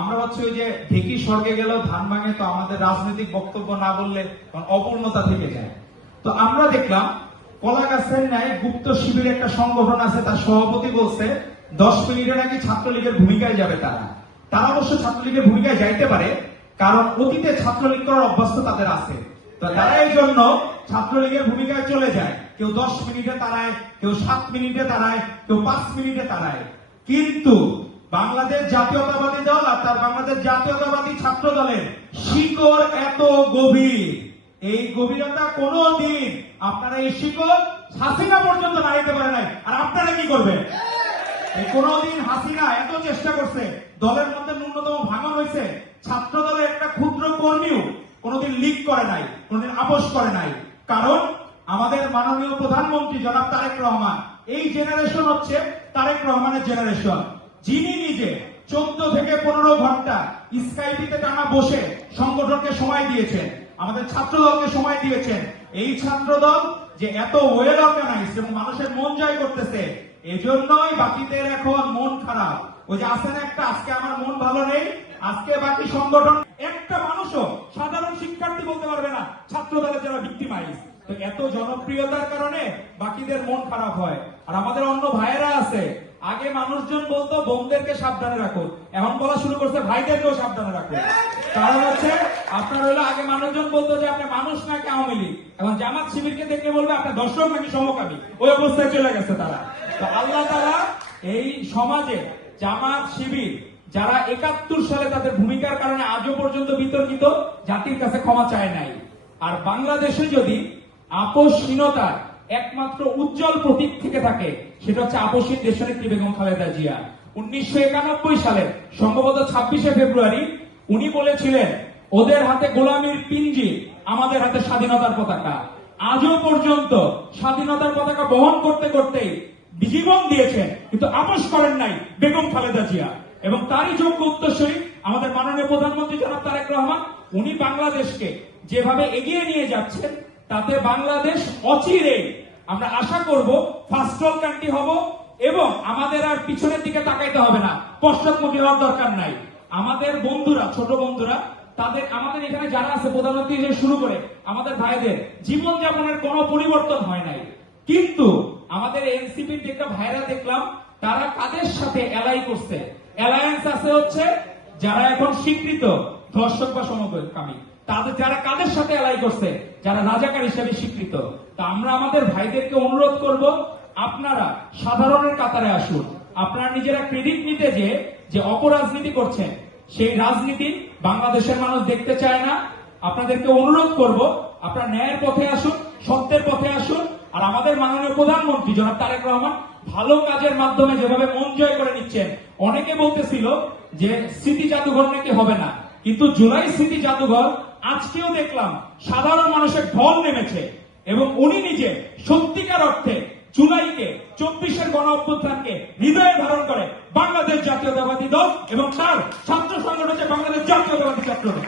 আমরা হচ্ছে ওই যে ঢেকি স্বর্গে গেলেও ধান ভাঙে, তো আমাদের রাজনৈতিক বক্তব্য না বললে অপূর্ণতা থেকে যায়। তো আমরা দেখলাম কলাগাছের ন্যায় গুপ্ত শিবির একটা সংগঠন আছে, তার সভাপতি বলছে 10 মিনিটে নাকি ছাত্রলীগের ভূমিকায় যাবে। তারা অবশ্য ছাত্রলীগের ভূমিকায় যাইতে পারে, কারণ অতীতে ছাত্রলীগ করার অভ্যস্ত তাদের আছে। তো তারা এই জন্য ছাত্রলীগের ভূমিকায় চলে যায়। কেউ 10 মিনিটে দাঁড়ায়, কেউ 7 মিনিটে দাঁড়ায়, কেউ 5 মিনিটে দাঁড়ায়। কিন্তু বাংলাদেশ জাতীয়তাবাদী দল আর তার বাংলাদেশ জাতীয়তাবাদী ছাত্র দলের শিকড় এত গভীর, এই গভীরতা কোনদিন আপনারা এই শিকড় হাসিনা পর্যন্ত দাঁড়াইতে পারে নাই। আর আপনারা কি করবেন? কোনদিন হাসিনা এত চেষ্টা করছে, দলের মধ্যে ন্যূনতম ভাঙন হয়েছে, ছাত্র দলের একটা ক্ষুদ্র কর্মীও কোনদিন লিক করে নাই, কোনদিন আপোষ করে নাই। কারণ আমাদের মাননীয় প্রধানমন্ত্রী জনাব তারেক রহমান, এই জেনারেশন হচ্ছে তারেক রহমানের জেনারেশন, যিনি নিজে 14 থেকে 15 ঘন্টা স্কাইপিতে টানা বসে সংগঠনকে সময় দিয়েছেন, আমাদের ছাত্র দলকে সময় দিয়েছেন। এই ছাত্র দল যে এত ওয়েল অর্গানাইজড এবং মানুষের মন জয় করতেছে, এজন্যই বাকিদের এখন মন খারাপ। ওই যে আসেন একটা, আজকে আমার মন ভালো নেই, আজকে বাকি সংগঠন একটা মানুষও সাধারণ শিক্ষার্থী বলতে পারবে না ছাত্র দলের যারা ভিক্টিমাইজ। তো এত জনপ্রিয়তার কারণে বাকিদের মন খারাপ হয়। আর আমাদের অন্য ভাইয়েরা আছে, আগে মানুষজন বলতো বোনদেরকে সাবধানে রাখো, এখন বলা শুরু করছে ভাইদেরকেও সাবধানে রাখো। কারণ হচ্ছে আপনার হলো আগে মানুষজন বলতো যে আপনি মানুষ নাকি আওয়ামী লীগ, এখন জামাত শিবিরকে দেখলে বলবে আপনি দর্শক নাকি সমকামী, ওই অবস্থায় চলে গেছে তারা। তো আল্লাহ তাআলা এই সমাজে জামাত শিবির যারা 71 সালে তাদের ভূমিকার কারণে আজও পর্যন্ত বিতর্কিত, জাতির কাছে ক্ষমা চায় নাই। আর বাংলাদেশে যদি আপোষহীনতার একমাত্র উজ্জ্বল প্রতীক থেকে থাকে, সেটা হচ্ছে আপোষহীন দেশনেত্রী বেগম খালেদা জিয়া। 1991 সালে সম্ভবত 26শে ফেব্রুয়ারি উনি বলেছিলেন, ওদের হাতে গোলামীর পিঞ্জি, আমাদের হাতে স্বাধীনতার পতাকা। আজও পর্যন্ত স্বাধীনতার পতাকা বহন করতে করতে জীবন দিয়েছেন, কিন্তু আপোষ করেন নাই বেগম খালেদা জিয়া। এবং তারই যোগ্য উত্তরসূরি আমাদের মাননীয় প্রধানমন্ত্রী জনাব তারেক রহমান। উনি বাংলাদেশকে যেভাবে এগিয়ে নিয়ে যাচ্ছেন, তাতে বাংলাদেশ অচিরে আমরা আশা করব ফার্স্ট ওয়ার্ল্ড কান্ট্রি হব, এবং আমাদের আর পিছনের দিকে তাকাইতে হবে না, পশ্চাৎমুখী হওয়ার দরকার নাই। আমাদের বন্ধুরা, ছোট বন্ধুরা, তাদের আমাদের এখানে যারা আছে প্রধানমন্ত্রী থেকে শুরু করে আমাদের ভাইদের জীবনযাপনের কোনো পরিবর্তন হয় নাই, কিন্তু আমাদের এনসিপির যেটা ভাইরা দেখলাম, তারা কাদের সাথে এলাই করছে, অ্যালায়েন্স আছে হচ্ছে যারা এখন স্বীকৃত ধর্ষক বা সমকামী, তাদের যারা কাদের সাথে এলাই করছে, যারা রাজাকার হিসেবে স্বীকৃত। তা আমরা আমাদের ভাইদেরকে অনুরোধ করব, আপনারা সাধারণের কাতারে আসুন। আপনারা নিজেরা ক্রেডিট নিতে যে অপরাজনীতি করছেন, সেই রাজনীতি বাংলাদেশের মানুষ দেখতে চায় না। আপনাদেরকে অনুরোধ করব, আপনারা ন্যায়ের পথে আসুন, সত্যের পথে আসুন। আর আমাদের মাননীয় প্রধানমন্ত্রী জনাব তারেক রহমান ভালো কাজের মাধ্যমে যেভাবে মন জয় করে নিচ্ছেন, অনেকে বলতেছিল যে স্মৃতি জাদুঘর নাকি হবে না, কিন্তু জুলাই স্মৃতি জাদুঘর আজকেও দেখলাম সাধারণ মানুষের ঢল নেমেছে, এবং উনি নিজে সত্যিকার অর্থে জুলাইকে, 24-এর গণ অভ্যুত্থানকে হৃদয়ে ধারণ করে বাংলাদেশ জাতীয়তাবাদী দল এবং তার ছাত্র সংগঠন হচ্ছে বাংলাদেশ জাতীয়তাবাদী ছাত্র দল।